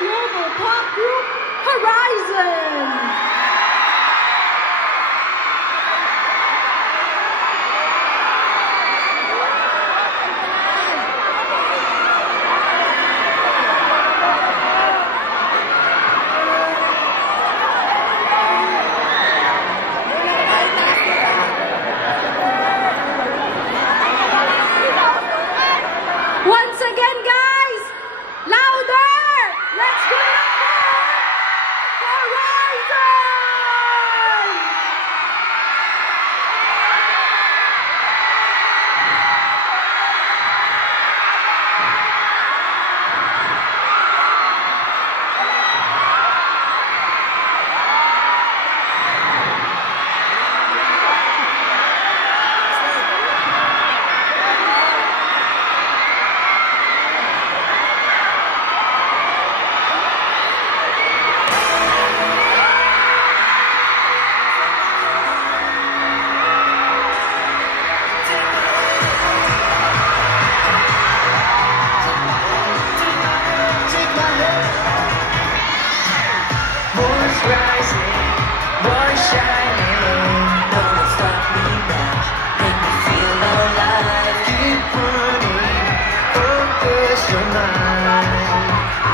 global pop group Horizon. Once again, guys, louder! Let's give it up for Horizon! Rising, more shining, no one stop me now, make me feel alive, keep running, focus your mind,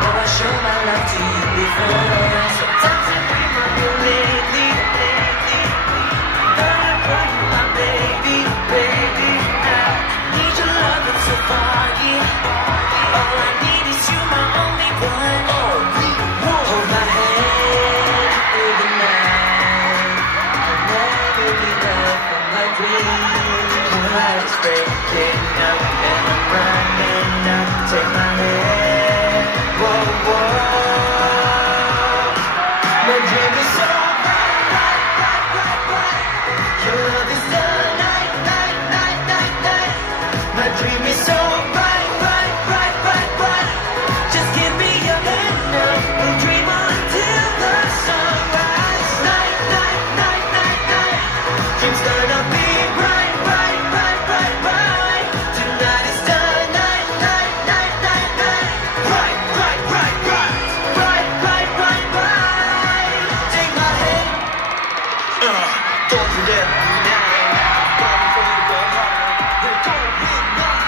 now I show my love to you before, sometimes I dream of you lately, but I call you my baby, I need your love, it's so foggy, all I need is you, my only one, hold my hand. It's breaking up and I'm running up. Take my hand, whoa, whoa. My dream is so bright, bright, bright, bright, bright. Your love is the night, night, night, night, night. My dream is so bright, bright, bright, bright, bright. Just give me your hand now. We'll dream until the sunrise. Night, night, night, night, night. Dreams gonna be bright. Don't you let me down. Coming for you, go hard. We're gonna win now.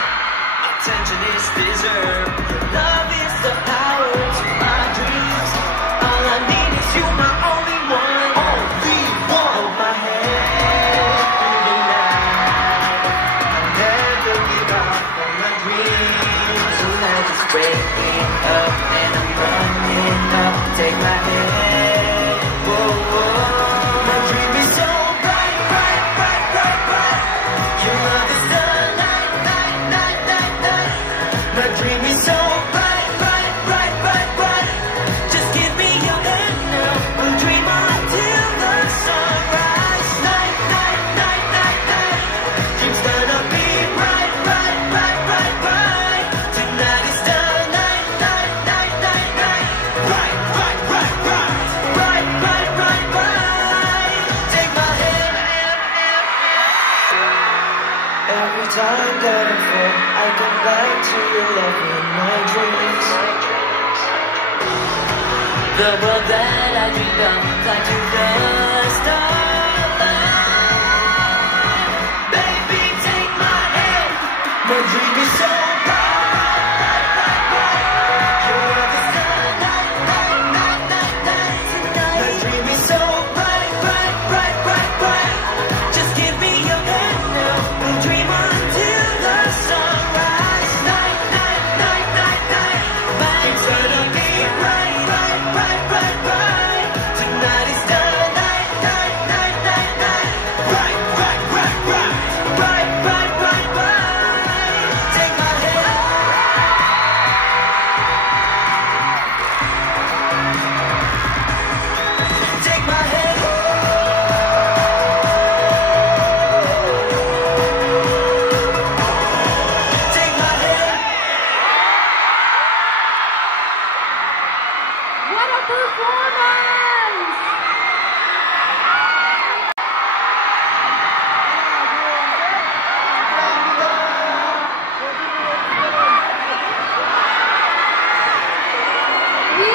Attention is deserved. Love is the power to my dreams. All I need is you, my only one. Only one. Hold my hand through the night. I'll never give up on my dreams. Tonight is waking up and I'm running up. Take my hand. Whoa, whoa. My dream is so bright, bright, bright, bright, bright. Your love is the night, night, night, night, night. My dream is so bright, bright, bright, bright, bright. Just give me your hand now. We'll dream until the sunrise. Night, night, night, night, night. Dreams gonna be bright, bright, bright, bright, bright. Tonight is the night, night, night, night, night. Bright, bright, bright, bright. Bright, bright, bright, bright. Take my hand. Every time that I fall, I come back to your love in my dreams. The world that I dreamed of, tied to the starlight. Baby, take my hand. My dream is so bright, bright, bright, bright. Your love is the night, night, night, night, night. My dream is so bright, bright, bright, bright, bright. Just give me your hand now. We'll dream until the sunrise. Night, night, night, night, night. It's gonna be bright, bright, bright, bright, bright. Tonight is the night, night, night, night, night. Bright, bright, bright, bright. Bright, bright, bright, bright. Take my hand. Take my hand. Take my hand. What a performance! We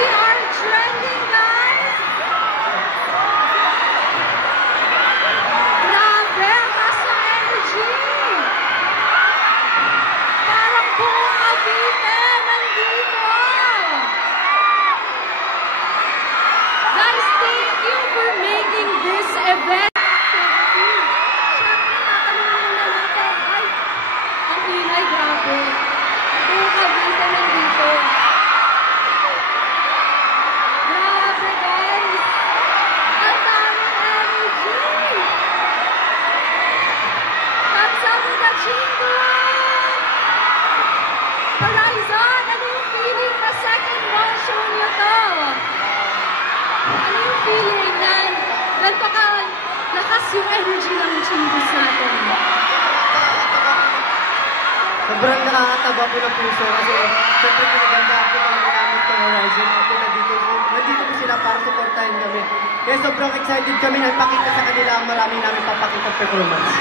yung energy ng Chingos natin? Sobrang nakakataba po ng puso kasi syempre pinaganda ako talaga namin sa Horizon. Ako nandito po sila para supportahin kami. Kaya sobrang excited kami na ipakita sa kanila ang marami namin papakitang performance.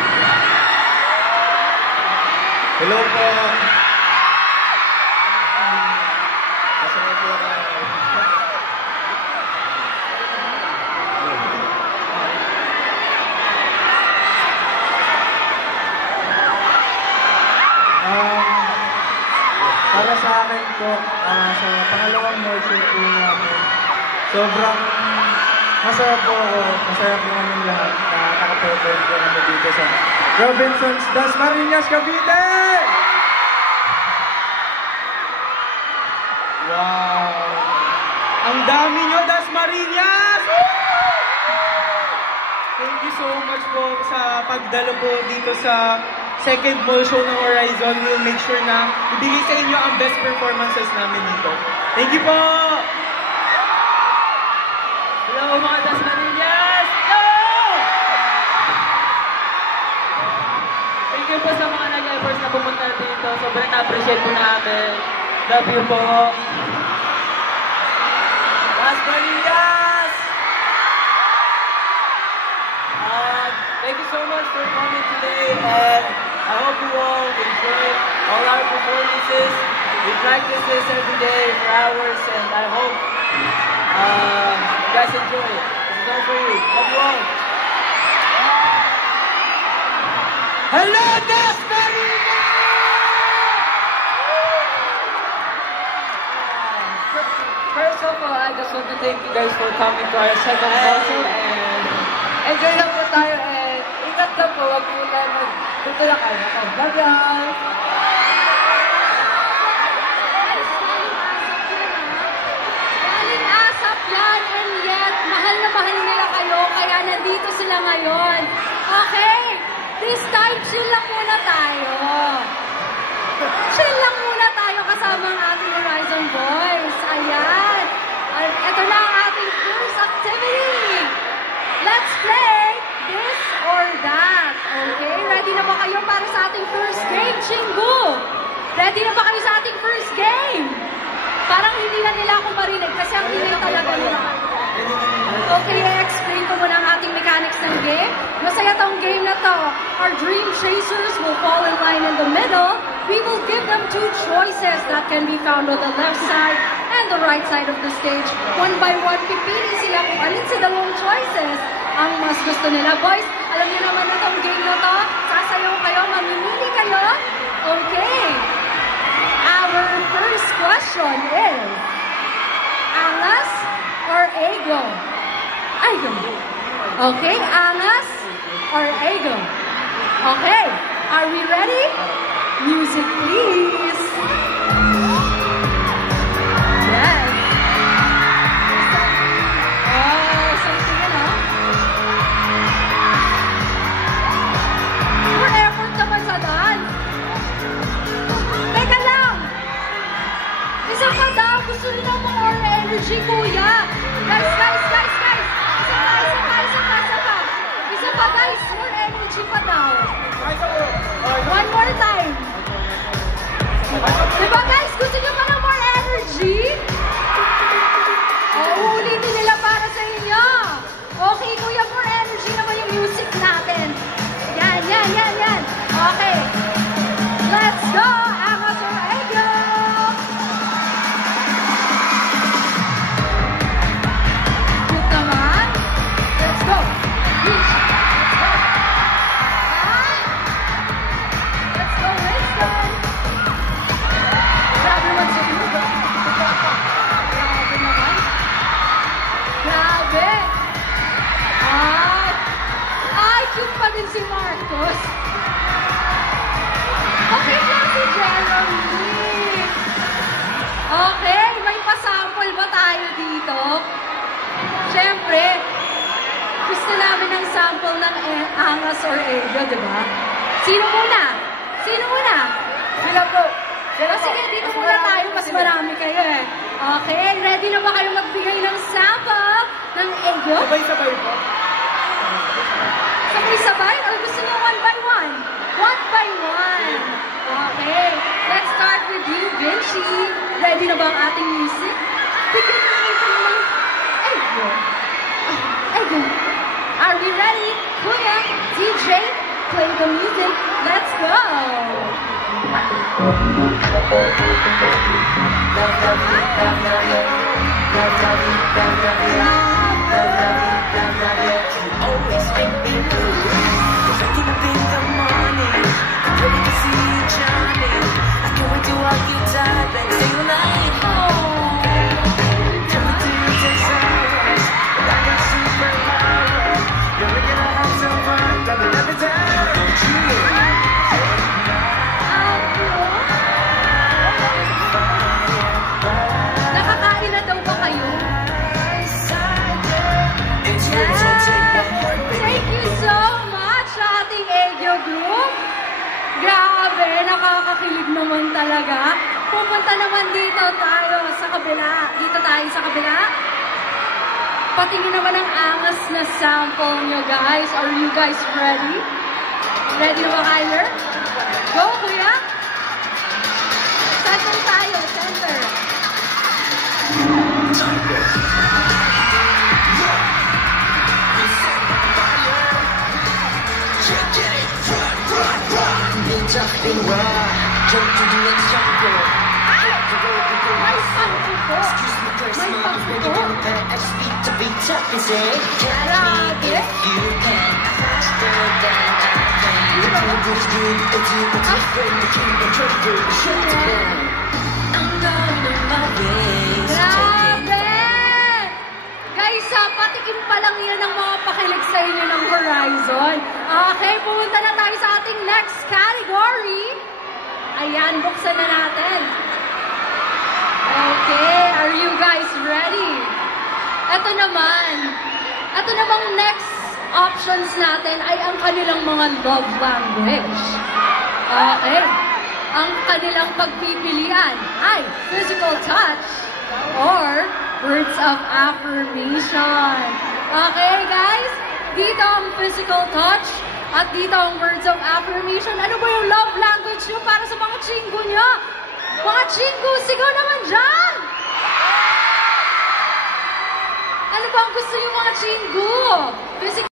Hello po. Masaya po ako. Para sa akin po, sa pangalawang motion po namin, sobrang masaya po ako, masaya po kami lahat na nakaperform po kami dito sa Robinsons Dasmariñas, Cavite! Wow! Ang dami nyo, Dasmariñas! Thank you so much po sa pagdalo po dito sa second mall show ng Horizon. We'll make sure na ibigay sa inyo ang best performances namin dito. Thank you po! Hello mga Dasmariñas! Go! Thank you po sa mga nag-efforts na pumunta dito. Sobrang na-appreciate po namin. Love you po. Dasmariñas! Thank you so much for coming today, and I hope you all enjoy all our performances. We practice this every day for hours, and I hope you guys enjoy it. This is all for you. Love you all. Hello, Dasmariñas! First of all, I just want to thank you guys for coming to our second concert, and enjoy lang po tayo, and ingat lang po, wag po tayo dito lang kayo. Bye-bye! Galing asap yan, and yet, mahal na mahal nila kayo, kaya nandito sila ngayon. Okay, this time, chill lang muna tayo. Chill lang muna tayo kasama ang ating Horizon Boys. Ayan. Ito na ang ating first activity. Let's play this or that. Okay? Ready na ba kayo para sa ating first game, Chingu? Ready na ba kayo sa ating first game? Parang hindi na nila ako marinig kasi ang ingay talaga nila. Okay, i-explain ko muna ang ating mechanics ng game. Masaya tong game na to. Our dream chasers will fall in line in the middle. We will give them two choices that can be found on the left side and the right side of the stage. One by one, pipili sila kung alin sa dalawang choices ang mas gusto nila. Boys, alam niyo naman na tong game na to. Sasayaw kayo, mamimili kayo. Okay. Our first question is, Angas or Ego? Ego. Okay, Angas or Ego? Okay, are we ready? Music, please. Yes. Oh, something, you know. More effort naman sa dance. Teka lang. Isa pa daw. Gusto nila more energy, kuya. Guys. Isa pa, guys. More energy pa daw. One more time. Diba guys, gusto nyo pa ng more energy? Uulitin nila para sa inyo. Okay, kuya, more energy naman yung music natin. Yan. Okay. Let's go, Angas or Ego. Good naman. Let's go. Let's go, Winston. Grabe naman sa inyo. Grabe naman. Grabe. Ay, cute pa din si Marcos. Okay lang si Jeremy. Okay, may pasample ba tayo dito? Siyempre, gusto namin ng sample ng Angas or Ego, di ba? Sino muna? Sila po. Sige, dito muna tayo. Mas marami kayo eh. Okay, ready na ba kayo magbigay ng sample ng Ego? Sabay-sabay po. Sabay-sabay or gusto niyo one by one? One by one. Okay. Let's start with you, Vinci. Ready na ba ang ating music? Bigyan na ito naman. Ayun. Ayun. Are we ready? Kuya, DJ, play the music. Let's go. Always make me move. Cause I think up in the morning, ready to see you, Johnny. I can't wait to walk you tight, baby, stay all night. Tell me to you take hours, but I got superpowers. Yeah, we're gonna have some fun, baby, let me down. Don't you Nakakain na daw ba kayo? It's yours, so take my heart, baby. Thank you so much sa ating Egyo Group. Grabe, nakakakilig naman talaga. Pupunta naman dito tayo sa kabila. Dito tayo sa kabila. Patingin naman ang angas na sample nyo, guys. Are you guys ready? Ready na ba, Kyler? Go, kuya! Center tayo, center. Jumping right, jump to the next chapter. May pagko po. Excuse me, first May month, pagko when po. you come back, I speak to be tough and say, catch Grabe. me if you can, faster than I can. The kingdom's good, it's you, it's your friend, the kingdom treasure, the shit to them. I'm going on my way, so take it. Grabe! Guys, patikim pa lang yan ang mga pakilig sa inyo ng Horizon. Okay, pumunta na tayo sa ating next category. Ayan, buksan na natin. Okay, are you guys ready? Ito namang next options natin ay ang kanilang mga love language. Okay. Ang kanilang pagpipilian ay physical touch or words of affirmation. Okay, guys? Dito ang physical touch at dito ang words of affirmation. Ano ba yung love language nyo para sa mga chingu nyo? Mga chingu, sigaw naman dyan! Ano ba ang gusto yung mga chingu? Physical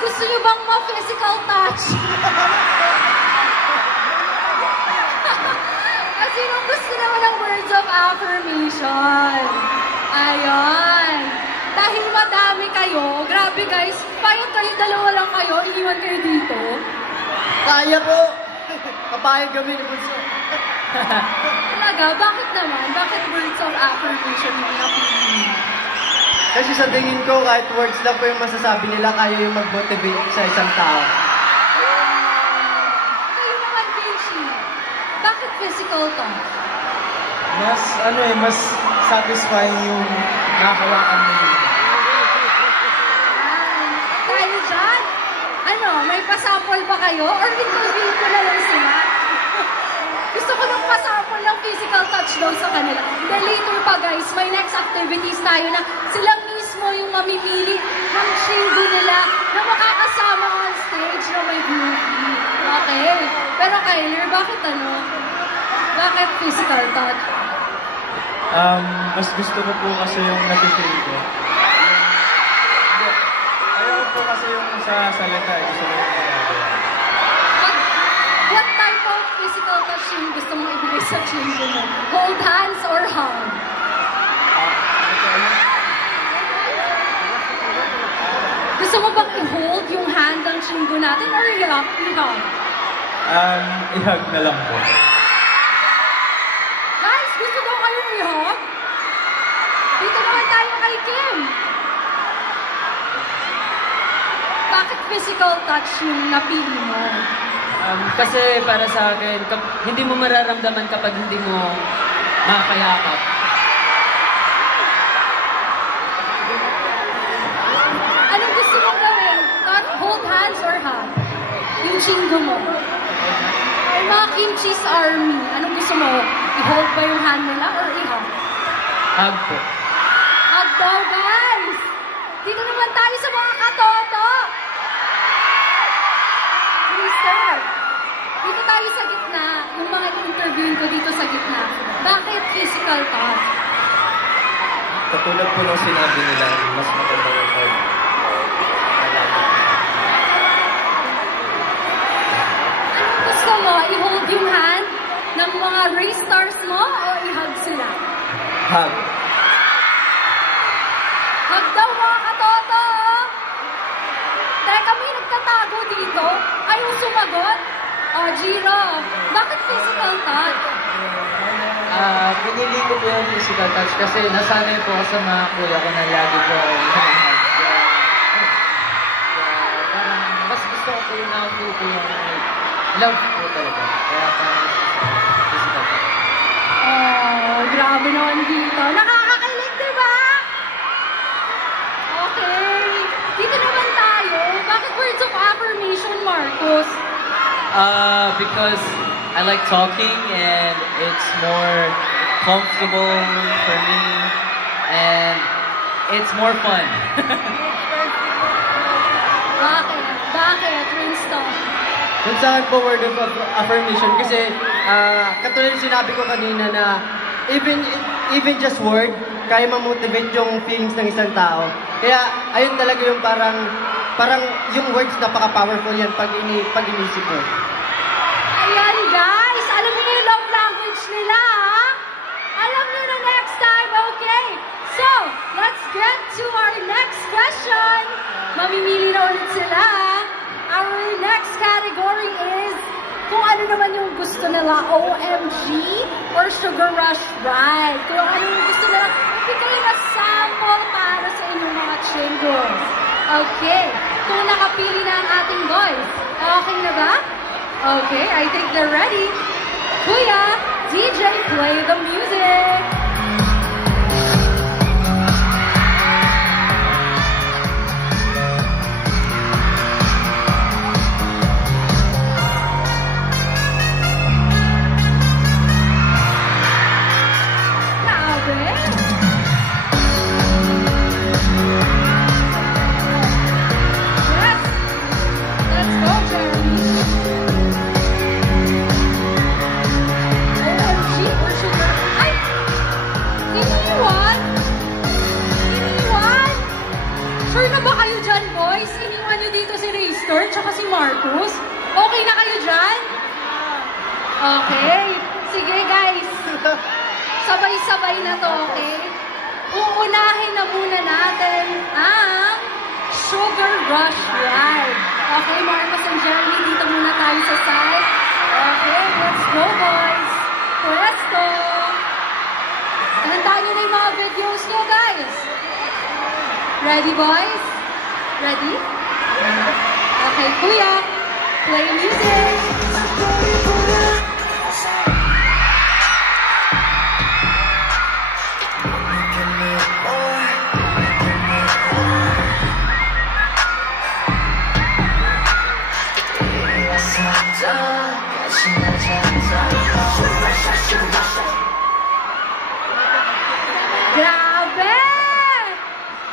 gusto nyo bang ma-physical touch? Kasi nung gusto naman ng words of affirmation. Ayan. Dahil madami kayo, grabe guys, payag kayo, dalawa lang kayo, iniwan kayo dito. Kaya po! Kapayag kami ni Bunso. Talaga, bakit naman? Bakit words of affirmation yung napili? Kasi sa tingin ko, kahit words lang po yung masasabi nila, kaya yung mag-motivate sa isang tao. Kayo naman, Vinci. Bakit physical touch? Mas satisfying yung nakahawakan mo dito. Tayo dyan? May pasample ba kayo? Or interview ko na lang sila? Gusto ko nung pasample ng physical touch daw sa kanila. Then later pa guys, may next activities tayo na sila mismo yung mamimili ng shingu nila na makakasama on stage na may beauty. Okay? Pero Kyler, bakit Bakit physical touch? Mas gusto ko po kasi yung natitiri ko. Ayaw po kasi yung sa salita. Gusto ko yung ginagawa. What type of physical touch yung gusto mong ibigay sa chingu mo? Hold hands or hug? Gusto mo bang i-hold yung hand ng Chingo natin or i-hug? I-hug na lang po. Guys, gusto daw kayong i-hug? Dito naman tayo kay Kim. Bakit physical touch yung napili mo? Kasi para sa akin, hindi mo mararamdaman kapag hindi mo makakayakap. Anong gusto mong gawin? Hold hands or hug? Yung Chingo mo. Ay, mga Kimchi's Army. Anong gusto mo? I-hold ba yung hand nila or i-hug? Hug po. Hug daw, guys! Dito naman tayo sa mga katoto! Mister, dito tayo sa gitna. Yung mga interviewin ko dito sa gitna. Bakit physical touch? Katulad po ng sinabi nila, mas maganda yung hug. Anong gusto mo? I-hold yung hand ng mga race stars mo o i-hug sila? Hug. Hug daw mga katoto! Teka, may nagtatago dito. Ayaw sumagot. Jiro, bakit physical touch? Pinili ko po yung physical touch kasi nasanay po ako sa mga kuya ko na lagi po ako hinahag. Parang mas gusto ko po yung na-feel ko yung love po talaga. Kaya parang physical touch. Oh, grabe naman dito. Nakakakilig, di ba? Okay. Dito naman tayo. Bakit words of affirmation, Marcos? Because I like talking and it's more comfortable for me and it's more fun. Bakit? Bakit, Winston? Kung sa akin po, word of affirmation, kasi katulad yung sinabi ko kanina na even just word, kaya ma-motivate yung feelings ng isang tao. Kaya, ayun talaga yung parang yung words napaka-powerful yan pag inisip mo. Ayan, guys. Alam niyo yung love language nila, ha? Alam niyo na next time, okay? So, let's get to our next question. Mamimili na ulit sila. Our next category is kung ano naman yung gusto nila, OMG or Sugar Rush Ride. Kung ano yung gusto nila, bigay na sample para sa inyong mga chingos. Okay. Kung nakapili na ang ating boys, okay na ba? Okay, I think they're ready. Kuya, DJ, play the music. Tsaka si Marcos. Okay na kayo dyan? Okay. Sige guys. Sabay-sabay na to, okay? Uunahin na muna natin ang Sugar Rush Ride. Okay, Marcos and Jeremy, dito muna tayo sa side. Okay, let's go boys. Presto. Tandaan nyo na yung mga videos nyo, guys. Ready, boys? Ready? Okay, Kuya, play music. Grabe!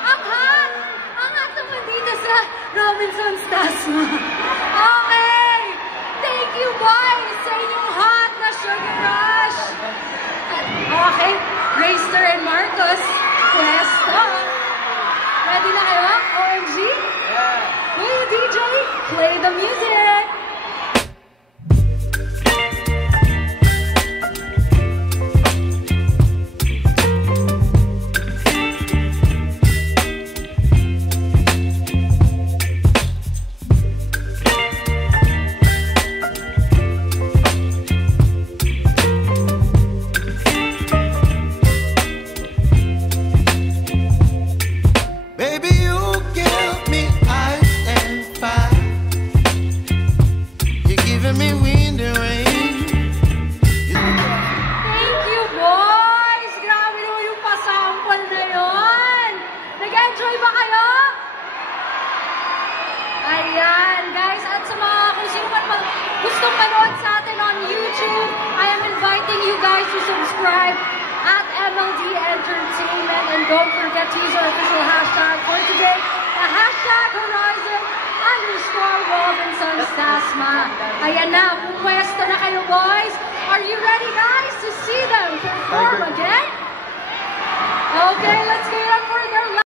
Ang hot! Ang hot naman dito sa Robinson's Tasma. Okay! Thank you, boys, sa inyong hot na Sugar Rush. Okay, Racer and Marcos, pwesto. Ready na kayo? OMG? Yeah. Kuya DJ, play the music. giving me wind and rain. Thank you, boys! Grabe naman yung pasample na yun! Nag-enjoy ba kayo? Ayan, guys. At sa mga kung sino man gustong manood sa atin on YouTube, I am inviting you guys to subscribe at MLD Entertainment. And don't forget to use our official hashtag for today, the hashtag Horizon_RobinsonStasma. Ayan na, pumwesto na kayo, boys. Are you ready, guys, to see them perform again? Okay, let's give it up for their live.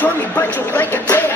Join me, but you like a day.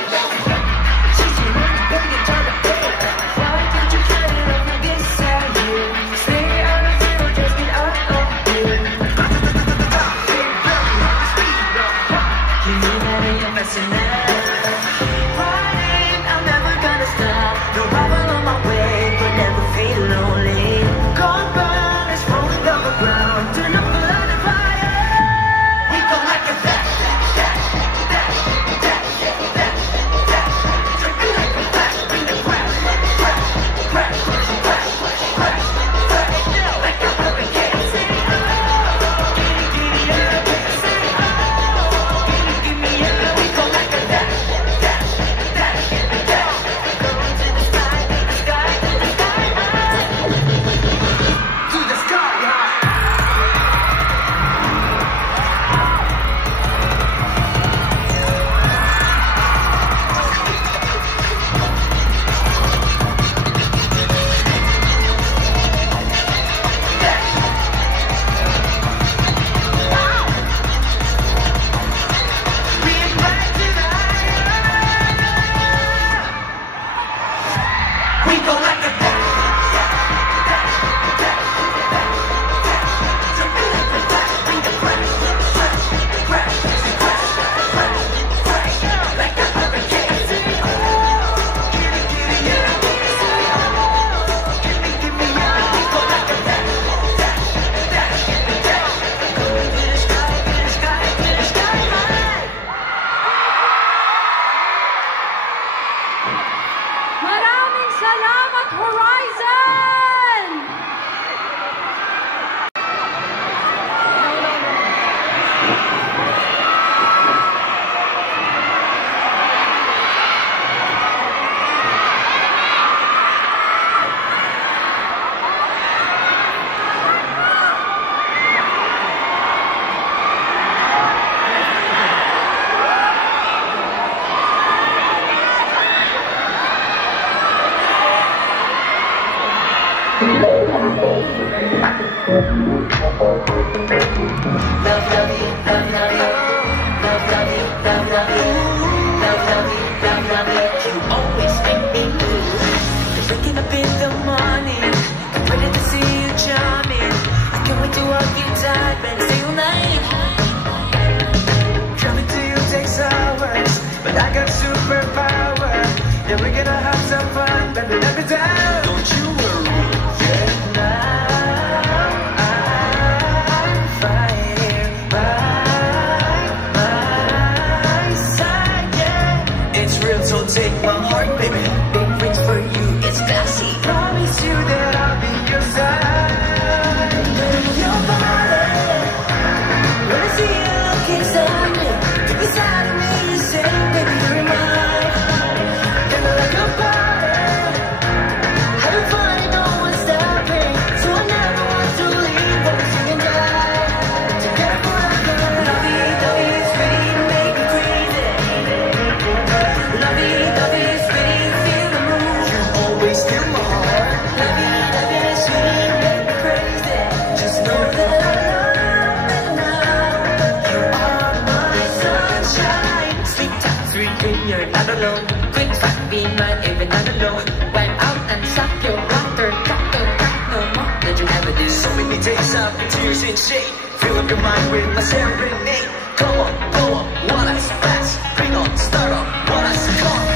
Hungry dream, you're not alone. Quick, fast, be mine, even not alone. Wipe out and suck your water. Cut your back, no more than you ever do. So many days of tears and shade. Fill up your mind with my serenade. Come on, go on, what is fast? Bring on, start on, what is gone?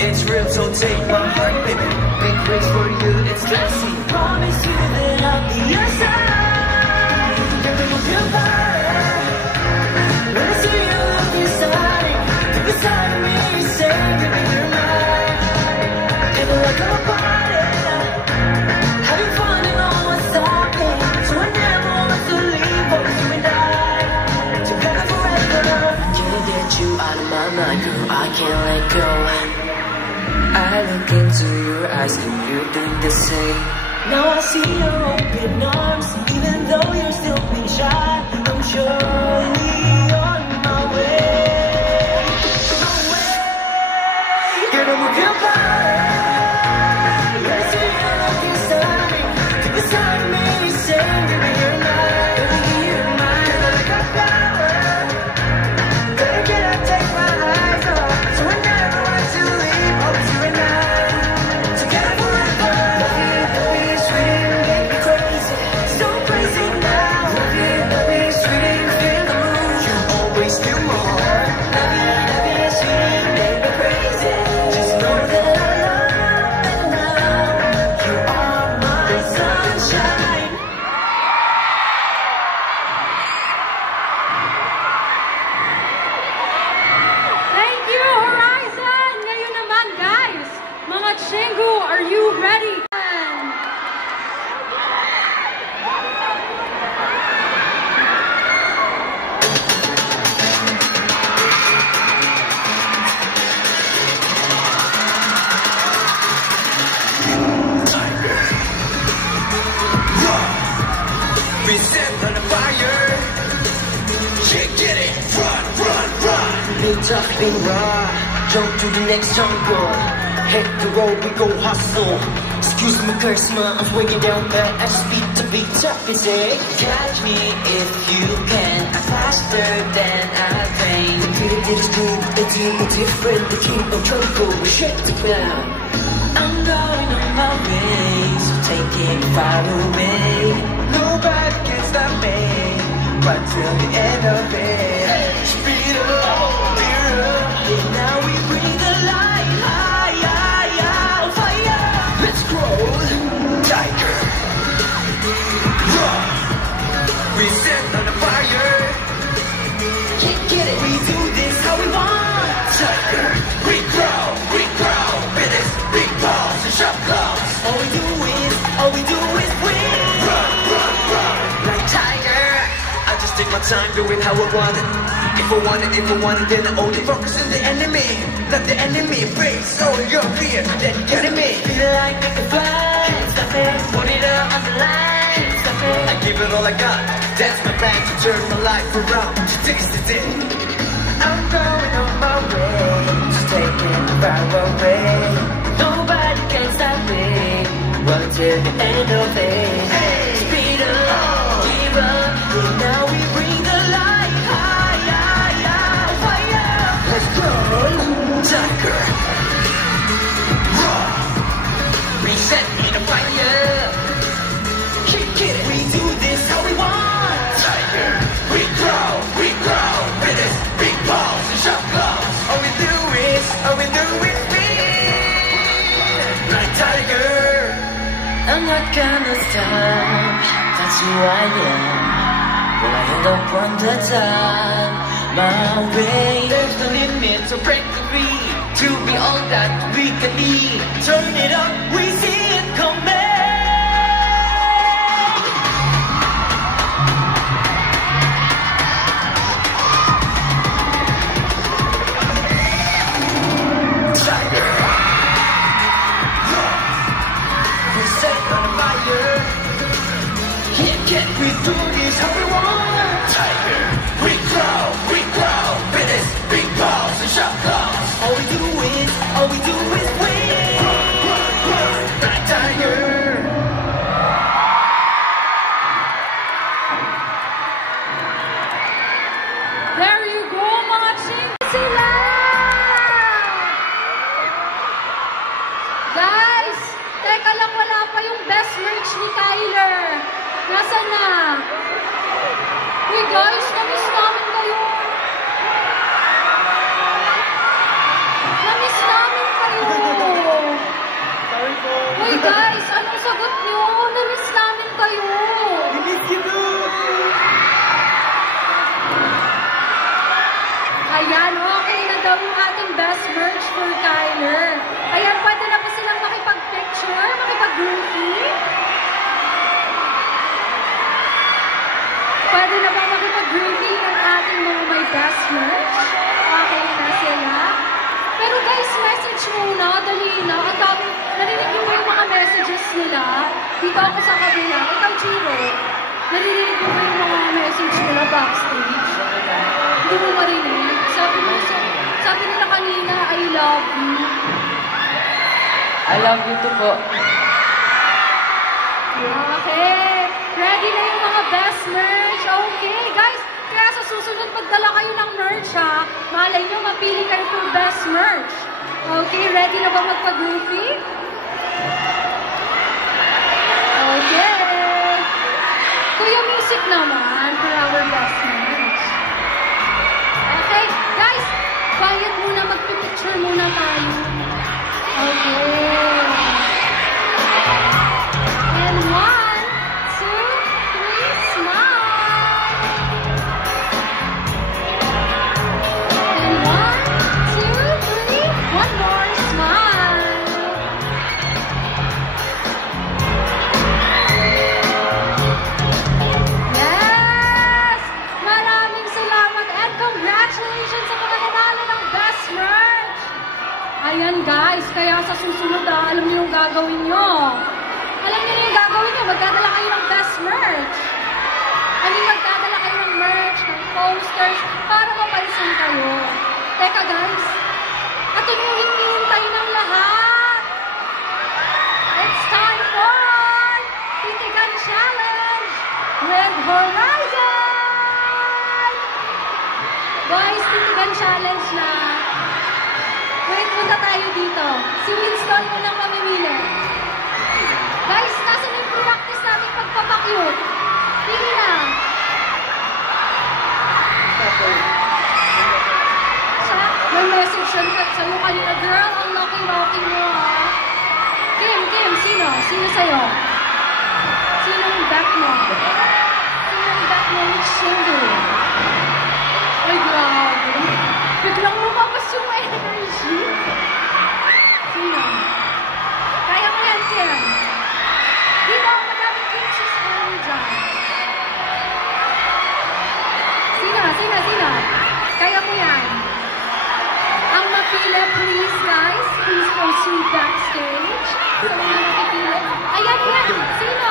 It's real, so take my heart, baby. Big grace for you, it's classy. Promise you that I'll be your side. Never move your body. When I see you look inside, deep inside of me, you say, give me your mind. Never like a party. Having fun and all what's stopping. So I never want to leave, but you and I together forever. Can't get you out of my mind, girl. I can't let go. I look into your eyes and you do the same. Now I see your open arms, even though you're still being shy. I'm surely on my way. My way. Gonna move your body. When I see you look inside me, deep inside me, you say, give me your mind, give me your mind. Like a flower. Better get up, take my eyes off, so I never want to leave. Always you and I, together forever. Love you, sweet, make me crazy, so crazy now. Love you, sweet, feel the mood. You always feel more. Love you, sweet, make me crazy. Just know that I love you now. You are my sunshine. Thank you, Horizon! Ngayon naman, guys, mga Chengu, are you ready? We set on the fire. Yeah, get it. Run, run, run. Lit up and raw. Jump to the next jungle. Hit the road, we go hustle. Excuse my charisma, I'm swinging down the as speed to beat up and say, catch me if you can. I'm faster than I think. The beauty is good, the team is different. The king of jungle, shake the ground. I'm going on my way, so take it far away. Nobody can stop me, right till the end of it. Speed up, speed up, and now we bring the light high, high, high, fire. Let's grow, tiger. Run. We set on the fire. Can't get it. We do this how we want. Tiger, we grow, with this big balls and sharp claws. All we do is win. Run, run, run, like tiger. I just take my time, do it how I want it. If I want it, then I own it. Focus on the enemy, not the enemy. Face all your fear, then get him in. Feel like I can fly, put it up on the line. I give it all I got, that's my plan to turn my life around. Taste it in. I'm going on my way, just taking the power away. Nobody can stop me, run till the end of it. Hey. Speed up, give up, and now we bring the light high, high, high, fire. Let's go, tiger. Run, reset me the fire. Kick it, we do this how we want. Tiger, we grow, with this big balls and sharp claws. All we do is win. Like tiger. I'm not gonna stop, that's who I am. When I end up on the top, my way. There's no limit, so break the beat. To be all that we can be. Turn it up, we see it coming. Can't we do this how we want? Tiger, we grow, with this big balls and sharp claws. All we do is win. Run, run, run. merch ni Kyler? Nasaan na? Uy guys, namiss namin kayo. Namiss namin kayo. Sorry po. Uy guys, anong sagot niyo? Namiss namin kayo. We miss you too. Ayan, okay na daw yung ating best merch for Kyler. Ayan, pwede na ba silang makipag-picture, makipag-groupie? Pwede na ba makipag-groupie ang ating mga may best merch? Okay na sila. Pero guys, message muna, dali na. Ang dami, narinig niyo ba yung mga messages nila? Dito ako sa kabila. Ikaw, Chiro, narinig niyo ba yung mga message nila backstage? Hindi mo marinig. Sabi nila kanina, I love you. I love you too po. Okay. Ready na yung mga best merch. Okay, guys. Kaya sa susunod, magdala kayo ng merch, ha? Malay nyo, mapili kayo for best merch. Okay, ready na ba magpag-groupie? Okay. Kuya, music naman for our best merch. Okay, guys. Quiet muna, magpipicture muna tayo. Okay. And 1, 2, 3, smile. And 1, 2, 3, one more smile. Yes! Maraming salamat and congratulations sa mga nanalo ng best merch. Ayan guys, kaya sa susunod alam niyo yung gagawin nyo. Alam niyo yung gagawin nyo, magdadala kayo ng best merch. Magdadala kayo ng merch, ng posters, para mapalisan kayo. Teka guys, ito na yung hinihintay ng lahat. It's time for Titigan Challenge with Horizon! Guys, Titigan Challenge na. Wait, punta tayo dito. Si Winston mo lang mamimili. Guys, nasa yung practice natin pagpapakyut? Pili na. May message yun sa'yo kanina, girl. Ang lucky-lucky mo, ha? Kim, sino? Sino sa'yo? Sino yung back mo? Sino yung back mo with Shindu? Ay, grabe. Biglang lumabas yung energy. Sino? Kaya mo yan, Kim. Dito ako madaming pictures only dyan. Sino? Kaya mo yan. Ang mapili, please, guys. Please proceed backstage. Sa mga nakipili. Ayan. Sino?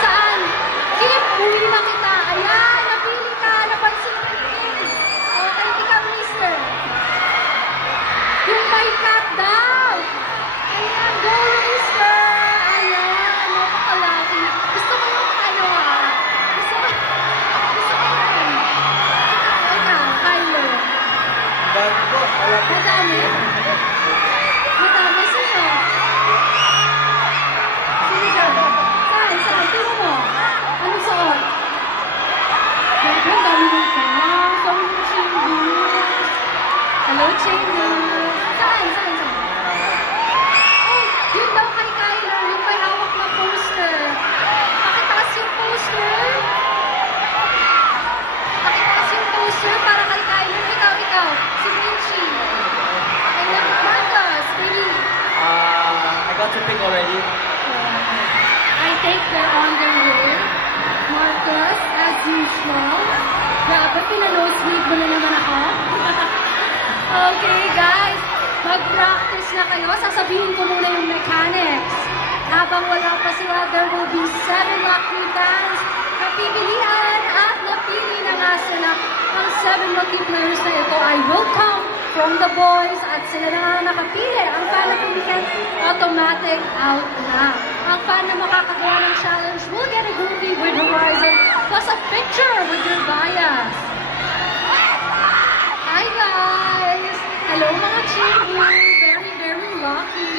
Saan? Kim, huli na kita. Ayan, napili ka. Napansin mo, Kim. Okay, ikaw, mister. Yung may cat daw. Ayan, go, mister. Ayan, napakalaki. Gusto ko yung ano, ha? Gusto ko yun. Ikaw, Kyler. Dami po. Madami? Madami, sino? Sino dyan? Saan? Tingnan mo. Anong suot? Grabe, ang dami ng fans. Dami ng Chingu. Hello, Chingu. Saan? Oh, yun daw kay Kyler. Yung may hawak na poster. Pakitaas yung poster. Pakitaas yung poster para kay Kyler. Ikaw. Si Vinci. And Marcos, baby. I got to pick already. I think they're on their way. Marcos, as usual. Grabe, pinano-sleep mo na naman ako. Okay, guys. Mag-practice na kayo. Sasabihin ko muna yung mechanics. Habang wala pa sila, there will be 7 lucky fans na pipilian at napili na nga sila. Ang 7 lucky players na ito ay will come from the boys at sila na nga nakapili. Ang fan na pumilihan, automatic out na. Ang fan na makakagawa ng challenge will get a groupie with Horizon plus a picture with your bias. Hi guys! Hello mga Chingu! Very, very lucky!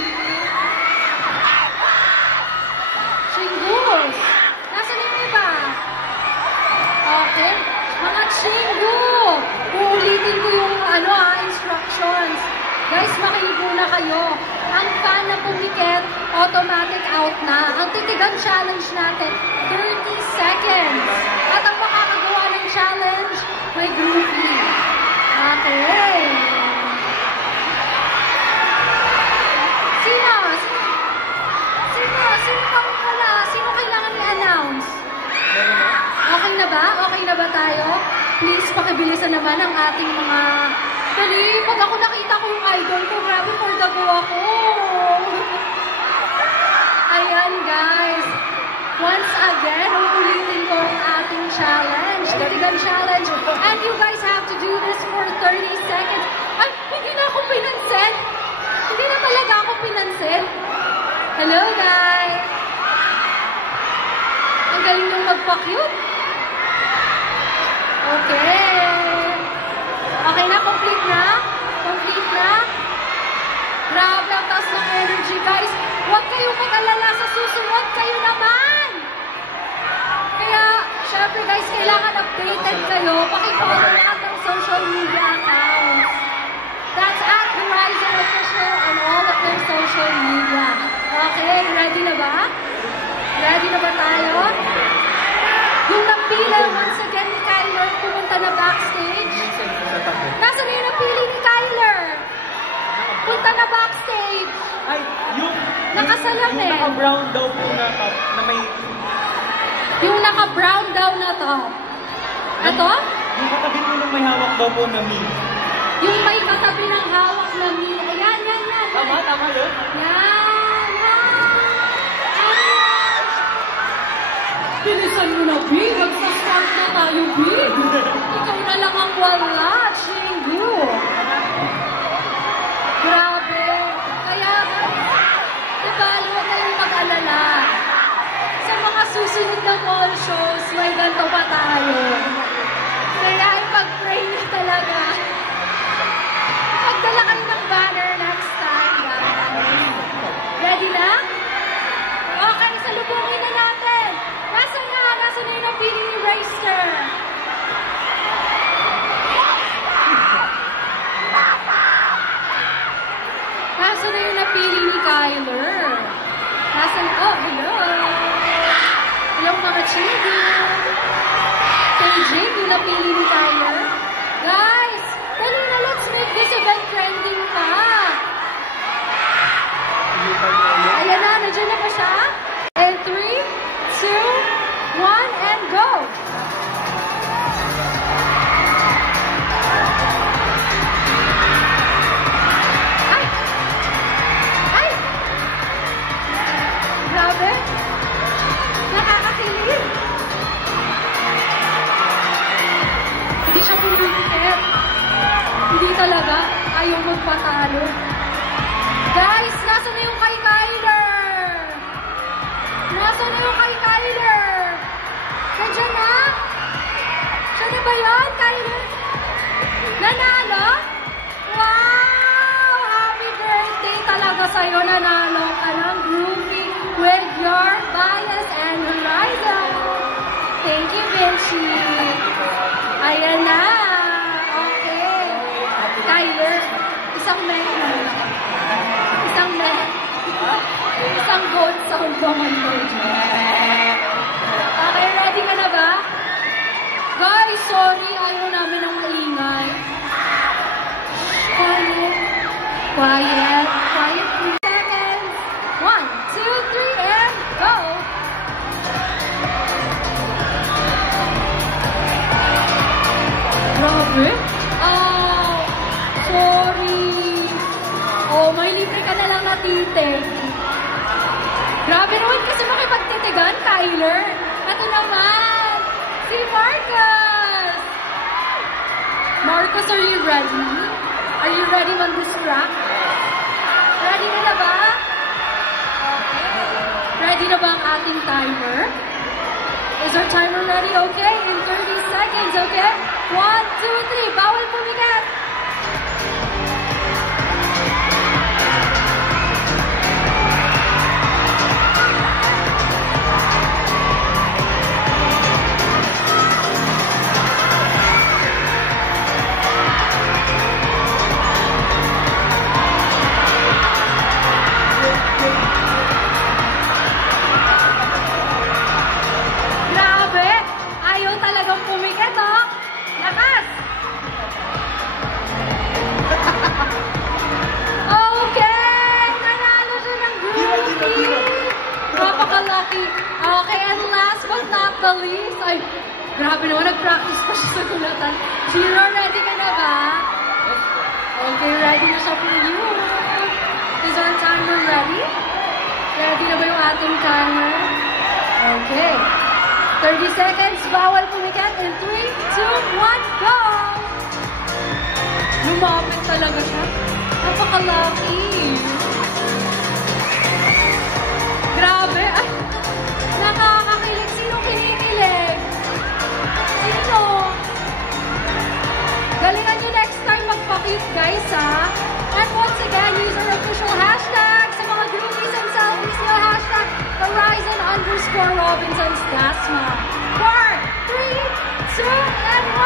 automatic out na. Ang titigan challenge natin, 30 seconds. At ang makakagawa ng challenge, may groupie. Okay. Sino? Sino pang wala? Sino kailangan i-announce? Okay na ba? Okay na ba tayo? Please, pakibilisan naman ang ating mga... Dali, pag ako nakita ko yung idol ko, grabe for the go ako. Ayan, guys. Once again, uulitin ko ang ating challenge, titigan challenge. And you guys have to do this for 30 seconds. Ay, hindi na ako pinansin. Hindi na talaga ako pinansin. Hello, guys. Ang galing nung magpa-cute. Okay. Okay na? Complete na? Complete na? Grabe, ang taas ng energy, guys. Huwag kayong mag-alala sa susunod. Kayo naman! Kaya, syempre, guys, kailangan updated kayo. Pakipollow lahat ng social media accounts. That's at Horizon Official and all of their social media. Okay, ready na ba? Ready na ba tayo? Yung napili, once again, ni Kyler, pumunta na backstage. Nasaan yung napili ni Kyler? Punta na backstage. Ay, yung Nakasalamin. Yung naka-brown daw po na top, na may... Yung naka-brown daw na to. Ito? Yung katabi mo nung may hawak daw po na me. Yung may katabi ng hawak na me. Ayan, yan. Tama yun? Yan. Bilisan mo na, B. Magsa-start na tayo, B. Ikaw na lang ang wala, Chingu. Grabe. Kaya, diba, huwag kayong mag-alala. Sa mga susunod na mall shows, may ganito pa tayo. Kaya ipag-pray niyo talaga. Magdala kayo ng banner next time, guys. Ready na? Okay, salubungin na natin. Nasaan na? Nasaan na yung napili ni Racer? Nasaan na yung napili ni Kyler? Nasaan? Oh, hello. Hello, mga Chingy. Kay Jing, yung napili ni Kyler. Guys, dali na, let's make this event trending pa. Ayan na, nandiyan na ba siya? And 3, 2, 1, and go! Ay! Ay! Grabe! Nakakakilig! Hindi siya pumilit. Hindi talaga. Ayaw magpatalo. Guys, nasa na yung kay Kyler? Nasa na yung kay Kyler? Nandiyan na? Siya na ba yun, Kyler? Nanalo? Wow! Happy birthday talaga sa'yo. Nanalo ka ng groupie with your bias and Horizon. Thank you, Vinci. Ayan na. Okay. Kyler, isang goat sound naman mo. Okay, ready ka na ba? Guys, sorry, ayaw namin ng maingay. Quiet. 3 seconds. 1, 2, 3, and go! Grabe? Oh, sorry. Oh, may libre ka na lang na titig. Grabe naman kasi makipagtitigan, Kyler. Ito naman, si Marcus. Marcus, are you ready? Are you ready on this track? Ready ka na ba? Okay. Ready na ba ang ating timer? Is our timer ready? Okay, in 30 seconds, okay? 1, 2, 3, bawal pumigat. Elise. Ay, grabe naman, nag-practice pa siya sa gulatan. Chiro, ready ka na ba? Okay, ready na siya for you. Is our timer ready? Ready na ba yung ating timer? Okay. 30 seconds, bawal pumikit. In 3, 2, 1, go! Lumapit talaga siya. Napaka-lucky. Grabe. Ay, nakakakilig. Sino kinikilig? Sino? Galingan nyo next time magpa-cute, guys, ha? And once again, use our official hashtag sa mga groupies and selfies nyo. Hashtag Horizon_Robinsons Plasma. 4, 3, 2, and 1.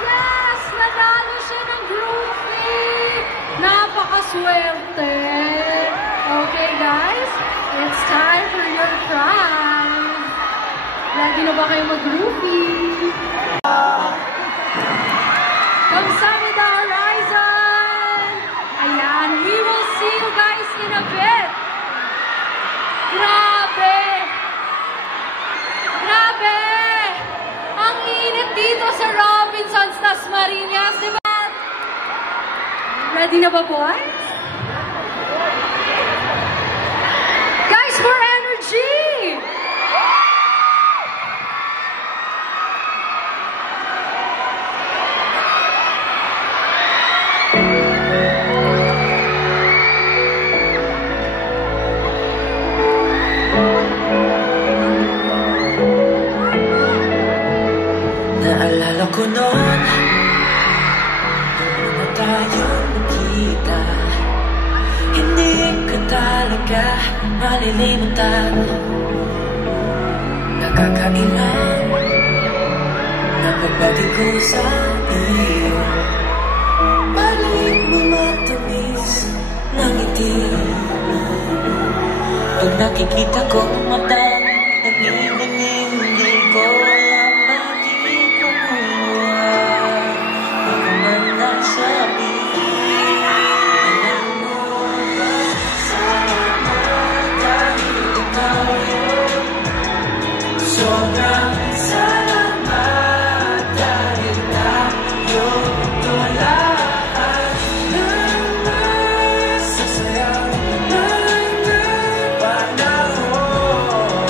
Yes! Nanalo siya ng groupie! Napakaswerte! Okay, guys? It's time for your prize! Ready na ba kayo mag-groupie? Kamsahamnida Horizon! Ayan, we will see you guys in a bit! Grabe! Grabe! Ang init dito sa Robinsons Dasmariñas, di ba? Ready na ba, boys? Guys, for energy! Naalala ko noon, nung una tayo nakita, hindi ka talaga malilimutan. Nakakailang na pagbati ko sa iyo, balik mo matamis ng ngiti. Pag nakikita ko matang nagniningning, hindi ko alam bakit kumuha ako man nasabi. Alam mo ba, salamat dahil ikaw yun. Sobrang salamat dahil tayo ito lahat ng nasasayaw ng panahon.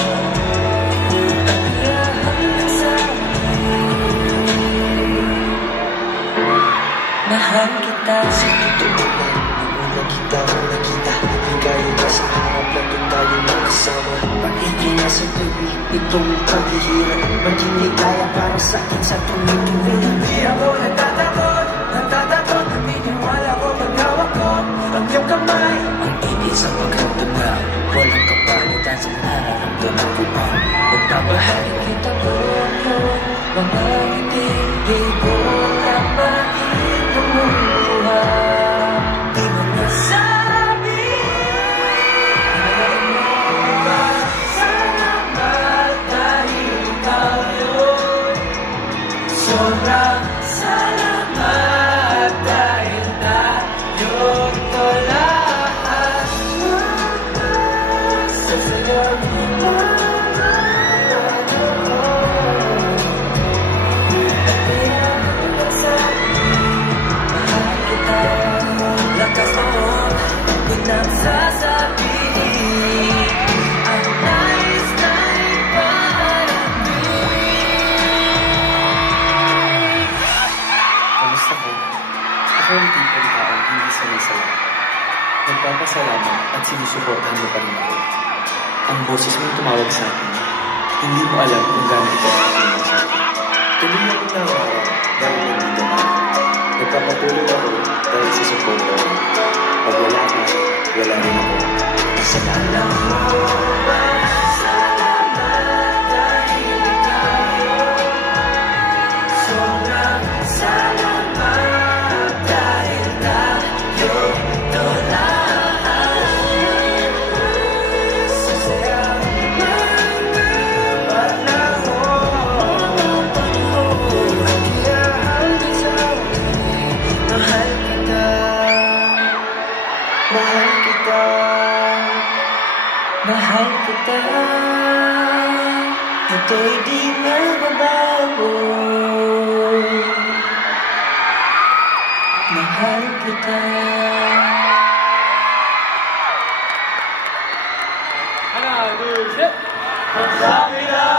At hanggang sa mahal kita sa totoo lang. Nung kita ko nakita, hinggayon ka sa harap na kung tayo magkasama. Pag-ibig na sa gabi, itong paghihirap, maging ligaya para sa akin sa tuloy-tuloy. Hindi ako natatakot, naniniwala ko pag-hawak ko ang iyong kamay. Ang init sa paghandam na walang kapalitan sa nararamdaman ko pa. Magpapahalik kita ko, mga ngiti, di ko lang maitumuha. Di mo nasabi, alam mo ba, salamat dahil ikaw yun. Sobrang salamat dahil tayo ito lahat. Sasayaw mo lakas noon, pinagsasabihin ang nais na iparating. Kamusta po? Ako ang tipong taong hindi sanay sa lahat. Nagpapasalamat at sinusuportahan mo pa rin ako. Ang boses mong tumawag sa akin, hindi mo alam kung gano'n ito ang tingin sa akin. Tuloy ako tawa dahil nandito ka. Nagpapatuloy ako dahil sa suporta mo. Pag wala ka, wala rin ako. Alam mo ba, salamat dahil ikaw yun. Sobrang salamat dahil tayo ito lahat. Sasayaw ng panahon. Kaya hanggang sa mahal kita, mahal kita, mahal kita. Ito'y di magbabago. Mahal kita. Happy